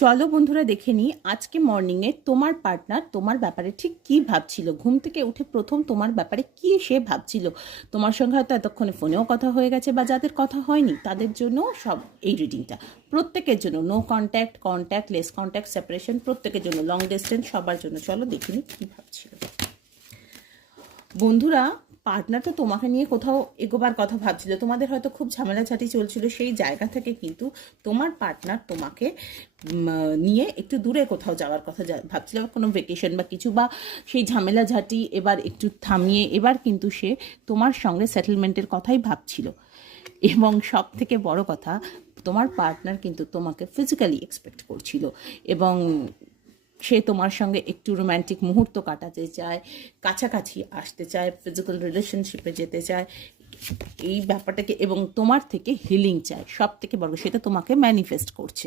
চলো বন্ধুরা দেখে নিই আজকে মর্নিংয়ে তোমার পার্টনার তোমার ব্যাপারে ঠিক কী ভাবছিল। ঘুম থেকে উঠে প্রথম তোমার ব্যাপারে কী সে ভাবছিল। তোমার সঙ্গে হয়তো এতক্ষণে ফোনেও কথা হয়ে গেছে, বা যাদের কথা হয়নি তাদের জন্য সব এই রিডিংটা, প্রত্যেকের জন্য। No contact, contact, less contact, separation, প্রত্যেকের জন্য, লং ডিস্টেন্স, সবার জন্য। চলো দেখে নিই কী ভাবছিল বন্ধুরা। পার্টনার তো তোমাকে নিয়ে কোথাও এগোবার কথা ভাবছিল, তোমাদের হয়তো খুব ঝামেলাঝাটি চলছিল, সেই জায়গা থেকে কিন্তু তোমার পার্টনার তোমাকে নিয়ে একটু দূরে কোথাও যাওয়ার কথা ভাবছিল, কোনো ভেকেশন বা কিছু, বা সেই ঝামেলাঝাটি এবার একটু থামিয়ে এবার কিন্তু সে তোমার সঙ্গে সেটেলমেন্টের কথাই ভাবছিল। এবং সব থেকে বড় কথা, তোমার পার্টনার কিন্তু তোমাকে ফিজিক্যালি এক্সপেক্ট করছিল, এবং সে তোমার সঙ্গে একটু রোম্যান্টিক মুহূর্ত কাটাতে চায়, কাছাকাছি আসতে চায়, ফিজিক্যাল রিলেশনশিপে যেতে চায়, এই ব্যাপারটাকে, এবং তোমার থেকে হিলিং চায়। সব থেকে বড়, সেটা তোমাকে ম্যানিফেস্ট করছে।